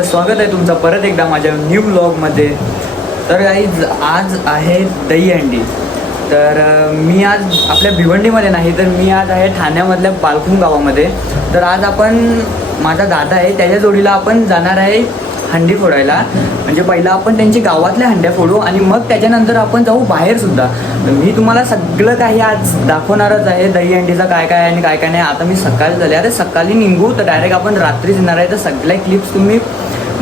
तर स्वागत आहे तुमचं परत एकदा माझ्या न्यू ब्लॉगमध्ये तर काही आज आहे दहीहंडी तर मी आज आपल्या भिवंडीमध्ये नाही तर मी आज आहे ठाण्यामधल्या बालकुंग गावामध्ये. तर आज आपण माझा दादा आहे त्याच्या जोडीला आपण जाणार आहे हंडी फोडायला. म्हणजे पहिला आपण त्यांची गावातल्या हंड्या फोडू आणि मग त्याच्यानंतर आपण जाऊ बाहेर सुद्धा. मी तुम्हाला सगळं काही आज दाखवणारच आहे. दही हंडीचं काय काय आणि काय काय नाही. आता मी सकाळी झाले. अरे सकाळी निघू. तर डायरेक्ट आपण रात्रीच येणार आहे. तर सगळ्या क्लिप्स तुम्ही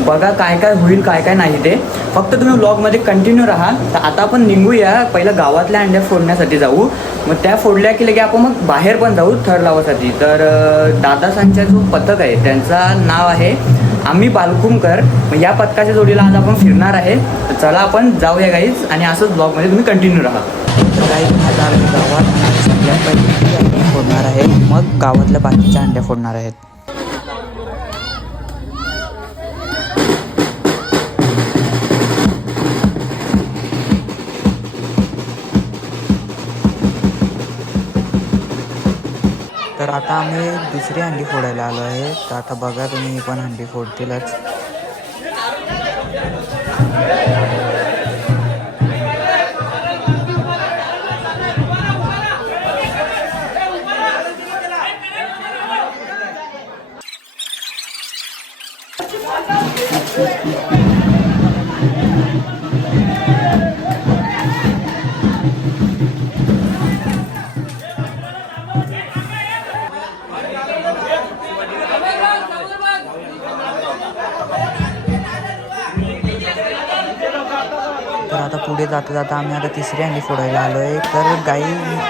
बघा काय काय होईल काय काय नाही ते. फक्त तुम्ही ब्लॉगमध्ये कंटिन्यू राहा. तर आता आपण निघूया. पहिलं गावातल्या अंड्या फोडण्यासाठी जाऊ. मग त्या फोडल्या की लगे आपण मग बाहेर पण जाऊ थर लावासाठी. तर अं, दादासांचा जो पथक आहे त्यांचा नाव आहे आम्ही बालकुमकर मग या पथकाच्या जोडीला आज आपण फिरणार आहे. चला आपण जाऊया गाईज आणि असंच ब्लॉगमध्ये तुम्ही कंटिन्यू राहा. तर काही आता आम्ही गावात आणि फोडणार आहे. मग गावातल्या बाकीच्या अंड्या फोडणार आहेत. तर आता आम्ही दुसरी हंडी फोडायला आलो आहे. तर आता बघा तुम्ही ही पण हंडी फोडतीलच. पुढे जाता जाता आम्ही आता तिसरी अंडी फोडायला आलो आहे तर गाई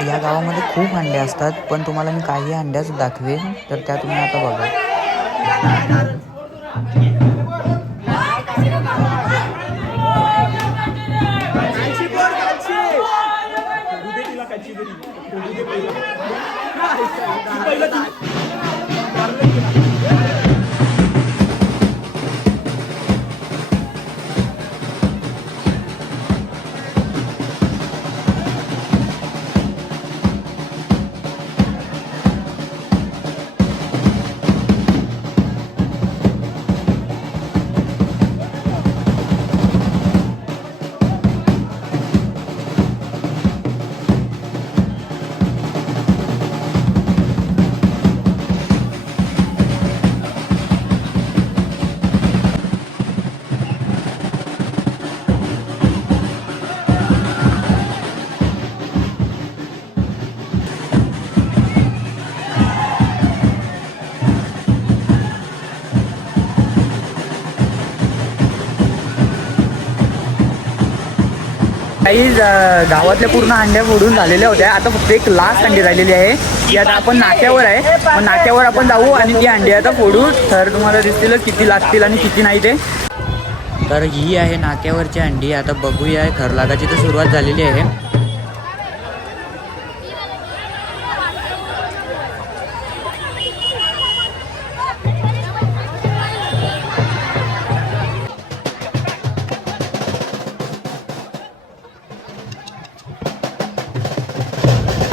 या गावामध्ये खूप अंडे असतात पण तुम्हाला मी काही अंड्याच दाखवेन तर त्या तुम्ही आता बघा. काही गावातल्या पूर्ण अंड्या फोडून झालेल्या होत्या. आता फक्त एक लास्ट अंडी राहिलेली आहे. ती आता आपण नाक्यावर आहे. मग नाक्यावर आपण जाऊ आणि ती अंडी आता फोडू तर तुम्हाला दिसतील किती लागतील आणि किती नाही ते. तर ही आहे नाक्यावरची अंडी. आता बघूया थर तर सुरुवात झालेली आहे.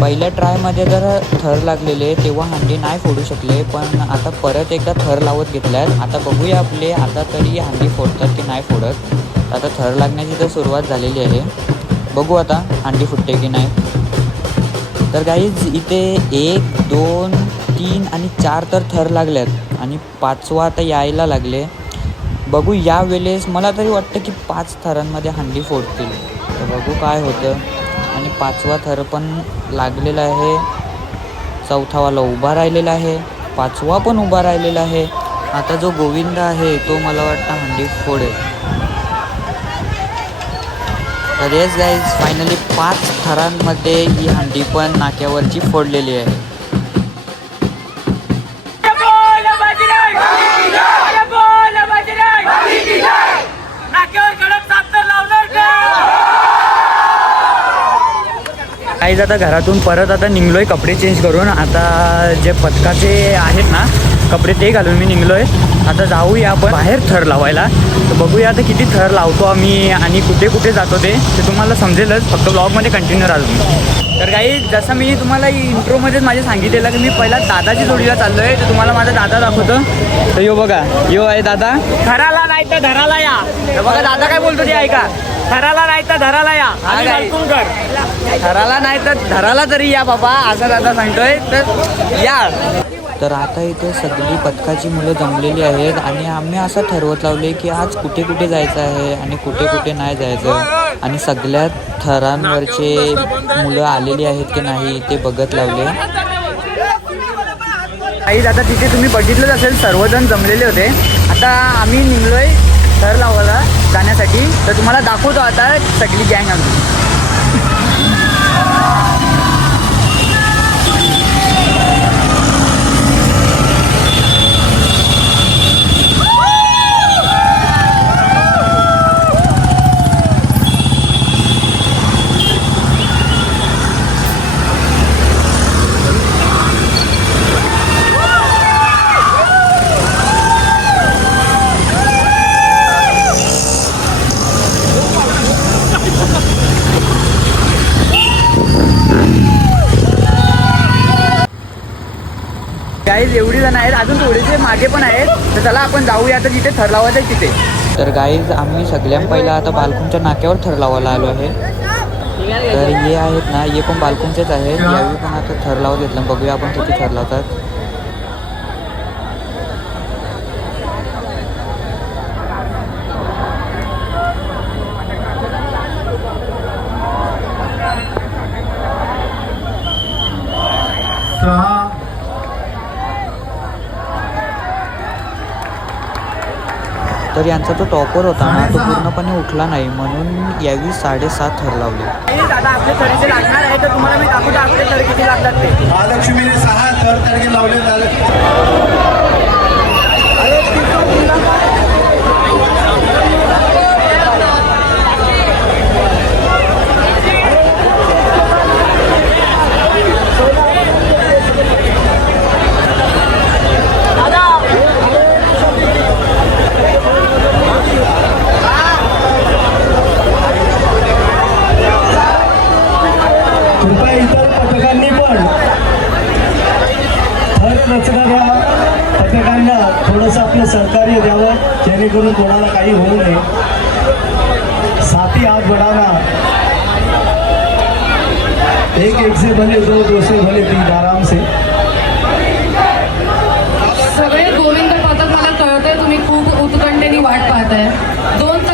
पहिल्या ट्रायमध्ये जर थर लागलेले तेव्हा हंडी नाही फोडू शकले. पण आता परत एकदा थर लावत घेतल्यात. आता बघूया आपले आता तरी हंडी फोडतात की नाही फोडत. आता थर लागण्याची तर सुरुवात झालेली आहे. बघू आता हंडी फुटते की नाही. तर गाईज इथे एक दोन तीन आणि चार तर थर लागल्यात. आणि पाचवा आता यायला लागले. बघू या वेळेस मला तरी वाटतं की पाच थरांमध्ये हंडी फोडतील. तर बघू काय होतं. पाचवा थर पण लागलेला आहे. चौथावाला उभा राहिलेला आहे. पाचवा पण उभा राहिलेला आहे. आता जो गोविंद आहे तो मला वाटतं हंडी फोडेल. तर येस गाईज फायनली पाच थरांमध्ये ही हंडी पण नाक्यावरची फोडलेली आहे. काही आता घरातून परत आता निघलोय कपडे चेंज करून. आता जे पथकाचे आहेत ना कपडे ते घालून मी निघलोय. आता जाऊया आपण बाहेर थर लावायला. तर बघूया आता किती थर लावतो आम्ही आणि कुठे कुठे जातो ते. ते तुम्हाला समजेलच फक्त ब्लॉगमध्ये कंटिन्यू राहा तुम्ही तर काही जसं मी तुम्हाला इंट्रोमध्येच माझे सांगितलेलं की मी पहिला दादाची जोडीला चाललो आहे तर तुम्हाला माझा दादा दाखवतो. तर यो बघा यो आहे दादा. धराला नाही तर धराला या. तर बघा दादा काय बोलतो ते ऐका. धराला नाही तर धराला या. धराला नाही तर धराला तरी या बाबा असं दादा सांगतोय. तर या. तर आता इथे सगळी पथकाची मुलं जमलेली आहेत आणि आम्ही असं ठरवत लावले की आज कुठे कुठे जायचं आहे आणि कुठे कुठे नाही जायचं. आणि सगळ्या थरांवरचे मुलं आलेली आहेत की नाही ते बघत लावले आई आता तिथे तुम्ही बघितलंच असेल सर्वजण जमलेले होते. आता आम्ही निघलोय थर लावायला जाण्यासाठी. तर तुम्हाला दाखवतो आता सगळी गँग आमची. आहेत अजून थोडेसे मागे पण आहेत. तर चला आपण जाऊया. आता जिथे थर लावायचं आहे तिथे. तर गाईज आम्ही सगळ्यात पहिला आता बालकुंच्या नाक्यावर थर लावायला आलो आहे. तर हे आहेत ना हे पण बालकुंचेच आहेत. यावेळी पण आता थर लावत घेतलं. बघूया आपण किती थर लावतात सहा तर यांचा जो टॉपर होता ना तो पूर्णपणे उठला नाही म्हणून यावेळी साडेसात थर लावले. दादा आपले थरीचे लागणार आहे तर तुम्हाला मी दाखवतो आपले थर किती लागतात ते. महालक्ष्मीने सहा थर लावले झाले कृपया इतर पथकांनी पण थर रचणाऱ्या पथकांना थोडंसं आपलं सहकार्य द्यावं जेणेकरून कोणाला काही होऊ नये. साथी हात बढ़ाना एक एक से भले दो दो से भले तीन आराम से सगळे गोविंद पथक मला कळतंय तुम्ही खूप उत्कंठेने वाट पाहताय. दोन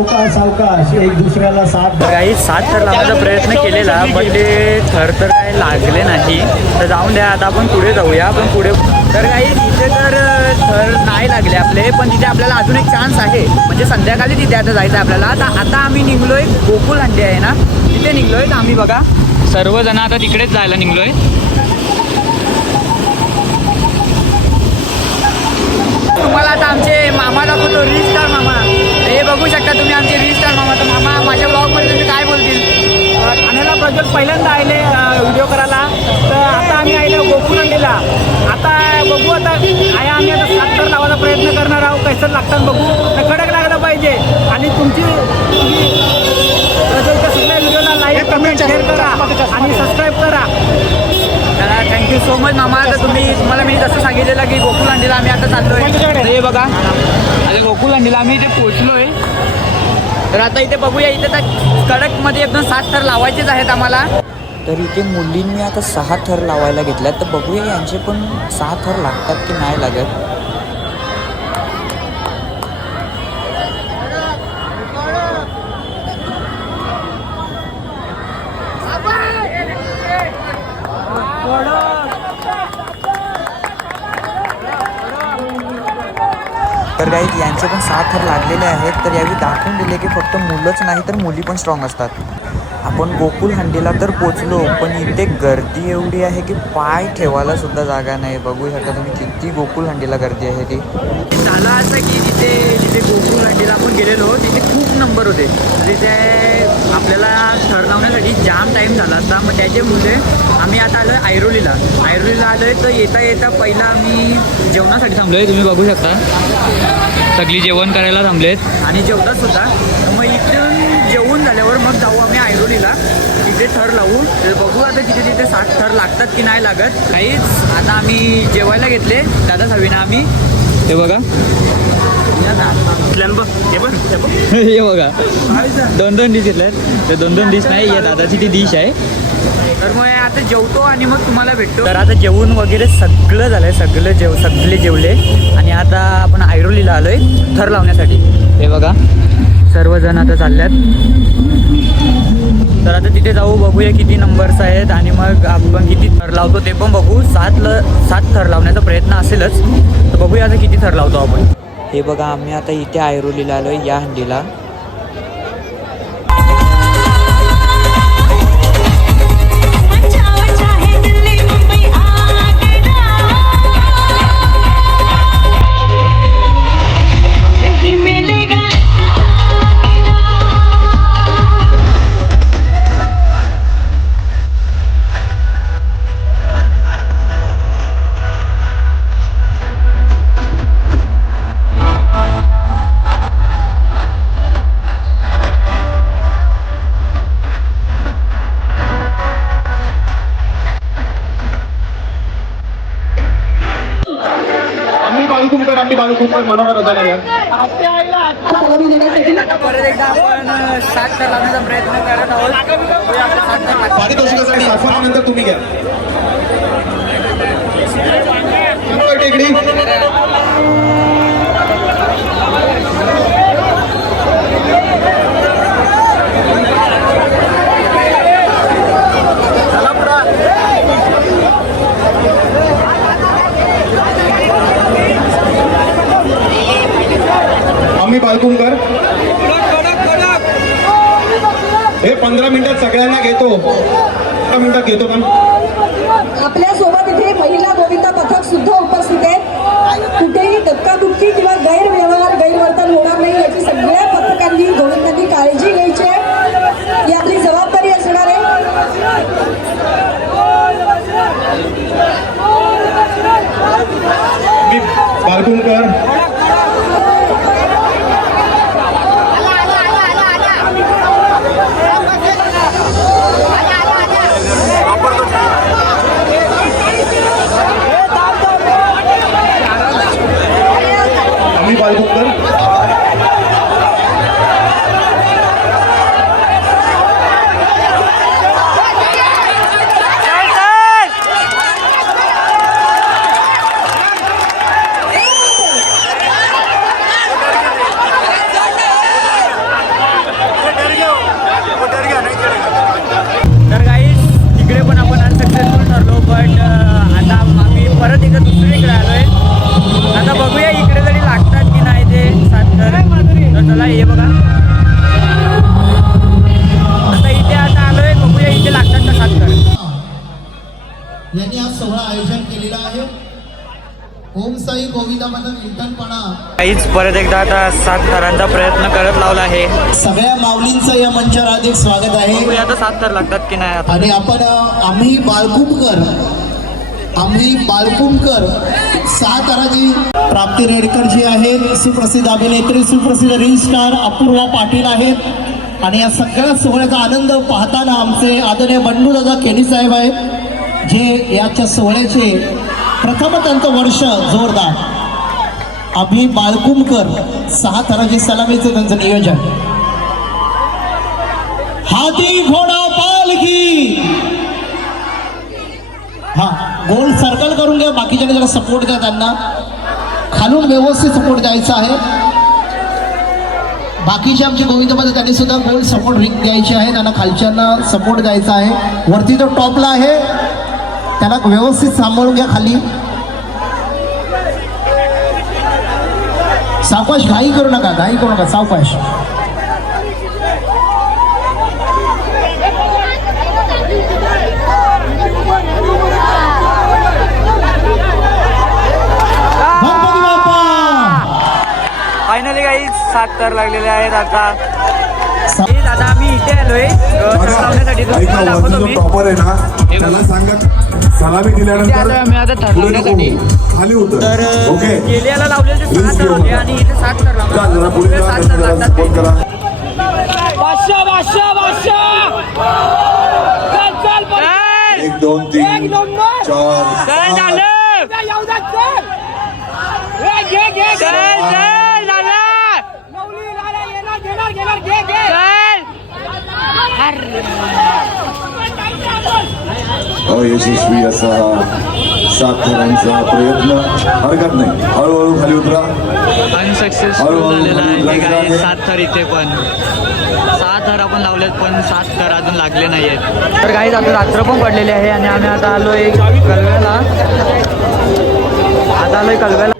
सावकाश सावकाश. एक दुसऱ्याला साथ काही सात थर लावायचा प्रयत्न केलेला पण ते थर तर काही लागले नाही. तर जाऊन द्या आता आपण पुढे जाऊया आपण पुढे तर काही तिथे तर थर नाही लागले आपले पण तिथे आपल्याला अजून एक चान्स आहे. म्हणजे संध्याकाळी तिथे आता जायचं आहे आपल्याला. तर आता आम्ही निघलोय गोकुल हंडी आहे ना? तिथे निघलोय तर आम्ही बघा. सर्वजण आता तिकडेच जायला निघलोय. तुम्हाला आता आमचे मामा दाखवतो रिस्टार मामा. हे बघू शकता तुम्ही आमचे री स्टार मामा. तर मामा माझ्या ब्लॉगमध्ये तुम्ही काय बोलतील? ठाण्याला प्रज्वल पहिल्यांदा आले व्हिडिओ करायला. तर आता आम्ही आले गोकुळंडीला आता बघू आता आहे आम्ही आता सात तर लावायचा प्रयत्न करणार आहोत. कैसन लागतात बघू. तर कडक लागलं पाहिजे. आणि तुमची तुम्ही प्रज्वलच्या सगळ्या व्हिडिओला लाईक कमेंट शेअर करा आणि सबस्क्राईब करा. थँक्यू सो मच मामा. तर तुम्ही तुम्हाला मी जसं सांगितलेलं की गोकुल अंडीला आम्ही आता चाललोय. तर हे बघा. आता गोकुल अंडीला आम्ही इथे पोचलोय तर आता इथे बघूया इथे तर कडकमध्ये एकदम सात थर लावायचेच आहेत आम्हाला. तर इथे मुलींनी आता सहा थर लावायला घेतल्यात. तर बघूया यांचे पण सहा थर लागतात की नाही लागत. तर काही यांचे पण सहा थर लागलेले आहेत. तर यावेळी दाखवून दिले की फक्त मुलंच नाही तर मुली पण स्ट्रॉंग असतात. आपण गोकुल हंडीला तर पोचलो पण इथे गर्दी एवढी आहे की पाय ठेवायला सुद्धा जागा नाही. बघू शकता तुम्ही किती गोकुल हंडीला गर्दी आहे ती झालं असं की तिथे जिथे गोकुळ हंडीला आपण गेलेलो तिथे खूप नंबर होते. तिथे आपल्याला थर लावण्यासाठी जाम टाईम झाला असता. मग त्याच्यामुळे आम्ही आता आलो आहे ऐरोलीला. ऐरोलीला आलो आहे तर येता येता पहिला आम्ही जेवणासाठी थांबलो आहे तुम्ही बघू शकता. सगळी जेवण करायला थांबलेत. आणि जेवतात सुद्धा. मग इथून जेवून झाल्यावर मग जाऊ आम्ही ऐरोलीला. तिथे थर लावू. तर बघू आता तिथे तिथे सात थर लागतात की नाही लागत. काहीच. आता आम्ही जेवायला घेतले. दादा हवीना आम्ही. हे बघा. हे बघा दोन दोन डिश घेतल्यात. ते दोन दोन डिश नाही या दादाची ती डिश आहे. तर मग आता जेवतो आणि मग तुम्हाला भेटतो. तर आता जेवण वगैरे सगळं झालंय सगळं जेव सगळे जेवले. आणि आता आपण ऐरोलीला आलोय थर लावण्यासाठी. हे बघा. सर्वजण आता चालल्यात. तर आता तिथे जाऊ बघूया किती नंबर्स आहेत आणि मग आपण किती थर लावतो ते पण बघू. सात ल सात थर लावण्याचा प्रयत्न असेलच. तर बघूया आता किती थर लावतो आपण. हे बघा आम्ही आता इथे ऐरोलीला आलो या हंडीला. आम्ही बाळकुंकर मनोहर होता परत एकदा आपण लावण्याचा प्रयत्न करत आहोत. पारितोषिकासाठी तुम्ही घ्या. टेकडी. आम्ही बालकुंकर हे पंधरा मिनिटात सगळ्यांना घेतो. पंधरा मिनिटात घेतो पण. आपल्यासोबत इथे महिला गोविंदा पथक सुद्धा उपस्थित आहेत. कुठेही धक्काबुक्की किंवा गैरव्यवहार गैरवर्तन होणार नाही याची सगळ्या पथकांनी गोविंदांनी काळजी घ्यायची आहे. ही आपली जबाबदारी असणार आहे. मी परत एकदा आता सात थरांचा प्रयत्न करत लावला आहे. सगळ्या माऊलींचं या मंचावर हार्दिक स्वागत आहे. आता सात थर लागतात की नाही आणि आपण आम्ही बाळकुंबकर आम्ही बाळकुंबकर सहा ताराची प्राप्ती रेडकर जी आहेत सुप्रसिद्ध अभिनेत्री सुप्रसिद्ध रील स्टार अपूर्वा पाटील आहेत. आणि या सगळ्या सोहळ्याचा आनंद पाहताना आमचे आदरणीय बंडू दादा केनी साहेब आहेत जे याच्या सोहळ्याचे प्रथम त्यांचं वर्ष जोरदार. आम्ही बालकुमकर सहा थराची सलामीचं त्यांचं नियोजन. हाती घोडा पालखी हा गोल सर्कल करून घ्या बाकीच्याने जरा सपोर्ट द्या त्यांना. खालून व्यवस्थित सपोर्ट द्यायचा आहे. बाकीचे आमचे गोविंदमध्ये त्यांनी सुद्धा गोल सपोर्ट रिंग द्यायची आहे. त्यांना खालच्यांना सपोर्ट द्यायचा आहे. वरती तो टॉपला आहे. त्याला व्यवस्थित सांभाळून घ्या खाली. सावकाश घाई करू नका घाई करू नका सावकाश. फायनली काही सात तर लागलेले आहेत आता. दादा आम्ही इथे आलोय. दाखवतो मी. टॉपर आहे ना त्याला सांगत सलामी दिल्यानंतर. खाली होतं तर ओके. लावलेले तर होते आणि इथे सात तर लावले सात तर लागतात बादशाह बादशाह बादशाह. एक दोन तीन चार. झालं! झालं! अयशस्वी असा सात थरांचा प्रयत्न हरकत नाही. हळूहळू खाली उतरा. अनसक्सेसफुल झालेला आहे. सात थर इथे पण. सात थर आपण लावलेत पण सात थर अजून लागले नाही आहेत तर काही आता रात्र पण पडलेली आहे आणि आम्ही आता आलोय कलव्याला. आता आलोय कलव्याला.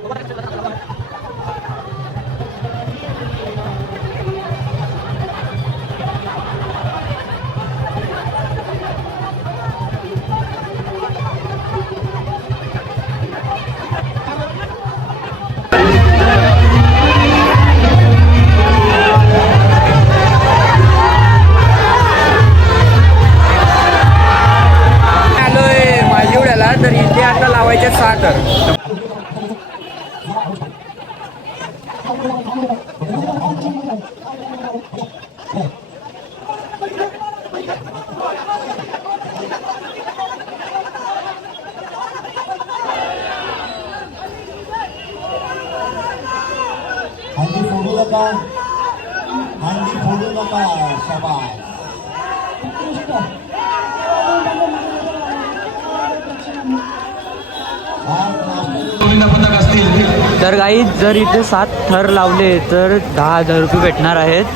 जर इथे सात थर लावले तर दहा हजार रुपये भेटणार आहेत.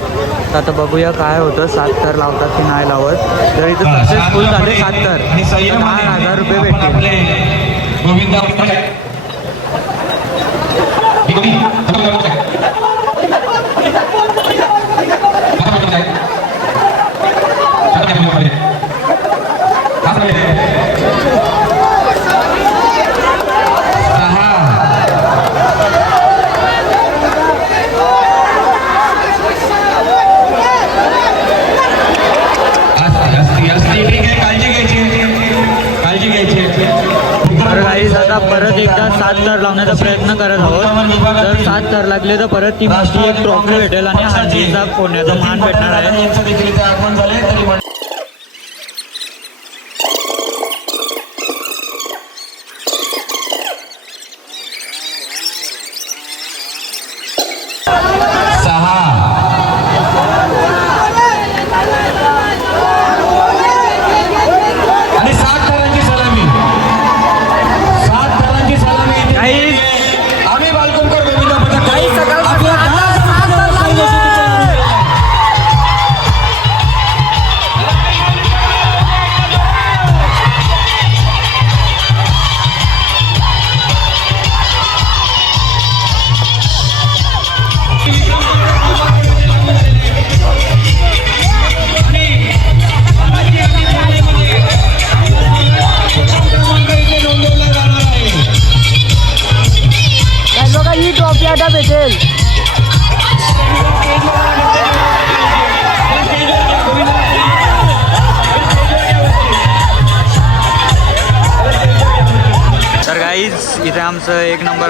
आता बघूया काय होतं सात थर लावतात की नाही लावत. जर इथे सक्सेसफुल झाले सात थर. तर दहा हजार रुपये भेटतील. एकदा सात थर लावण्याचा प्रयत्न करत आहोत. जर सात थर लागले तर परत ती मोठी एक ट्रॉफी भेटेल आणि हंडीचा फोडण्याचा मान भेटणार आहे.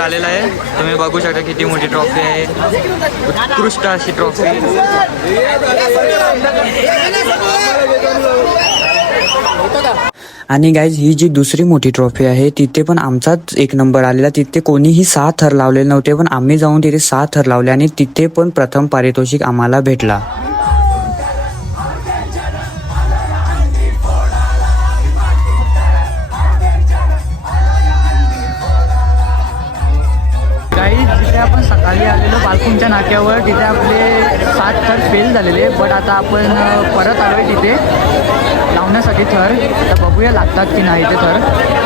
आलेला आहे. तुम्ही बघू शकता किती मोठी ट्रॉफी आहे. उत्कृष्ट अशी ट्रॉफी आणि गाईज ही जी दुसरी मोठी ट्रॉफी आहे तिथे पण आमचाच एक नंबर आलेला. तिथे कोणीही सहा थर लावलेले नव्हते पण आम्ही जाऊन तिथे सहा थर लावले आणि तिथे पण प्रथम पारितोषिक आम्हाला भेटला. सकाळी बालकुंच्या नाक्यावर तिथे आपले सात थर फेल झालेले बट आता आपण परत आलो आहे तिथे. लावण्यासाठी थर. आता बघूया लागतात की नाही ते थर.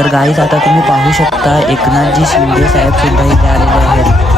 तर गाईज आता तुम्ही पाहू शकता एकनाथजी शिंदे साहेब सुद्धा इथे आलेले आहेत.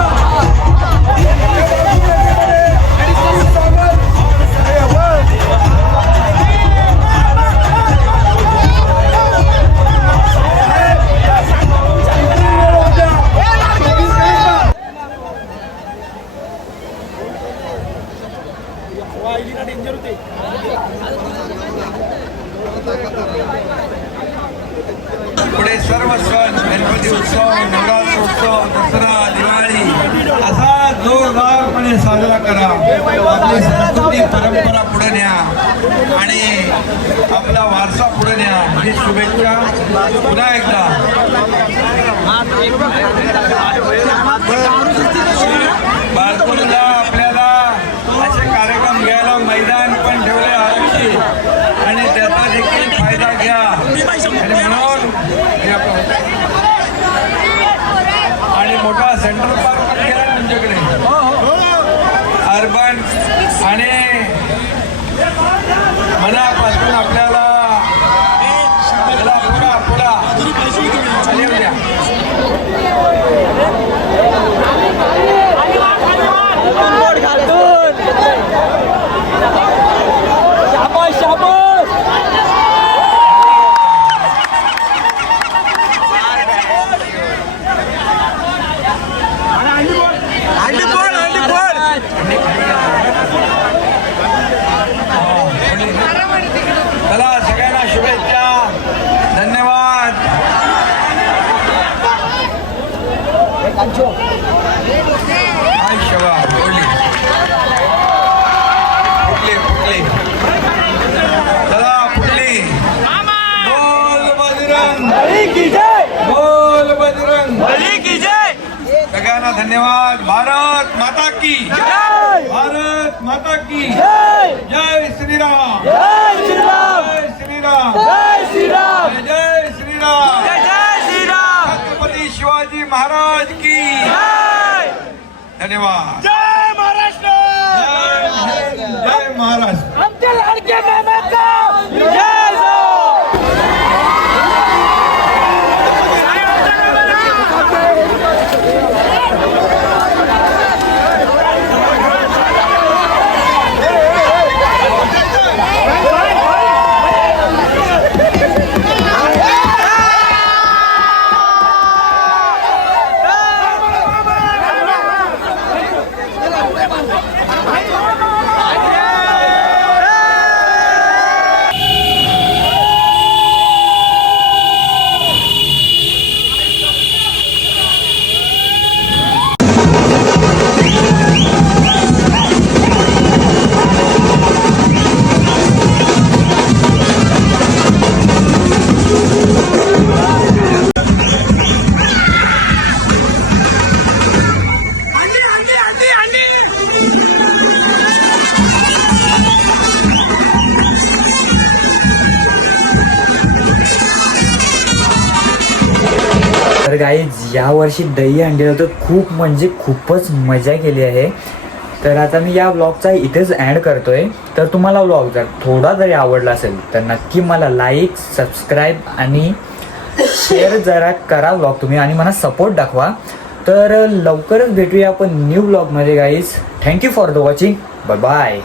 धन्यवाद। भारत माता की। भारत माता की। जय। श्रीराम। जय श्रीराम। जय श्रीराम। जय श्रीराम। छत्रपती शिवाजी महाराज की। धन्यवाद। जय महाराष्ट्र। जय महाराष्ट्र। तर यावर्षी दही अंडीला तर खूप म्हणजे खूपच मजा केली आहे. तर आता मी या ब्लॉगचा इथेच ॲड करतोय. तर तुम्हाला व्लॉग जर थोडा जरी आवडला असेल तर नक्की मला लाईक सबस्क्राईब आणि शेअर जरा करा व्लॉग तुम्ही आणि मला सपोर्ट दाखवा. तर लवकरच भेटूया आपण न्यू ब्लॉगमध्ये guys thank you for the watching bye bye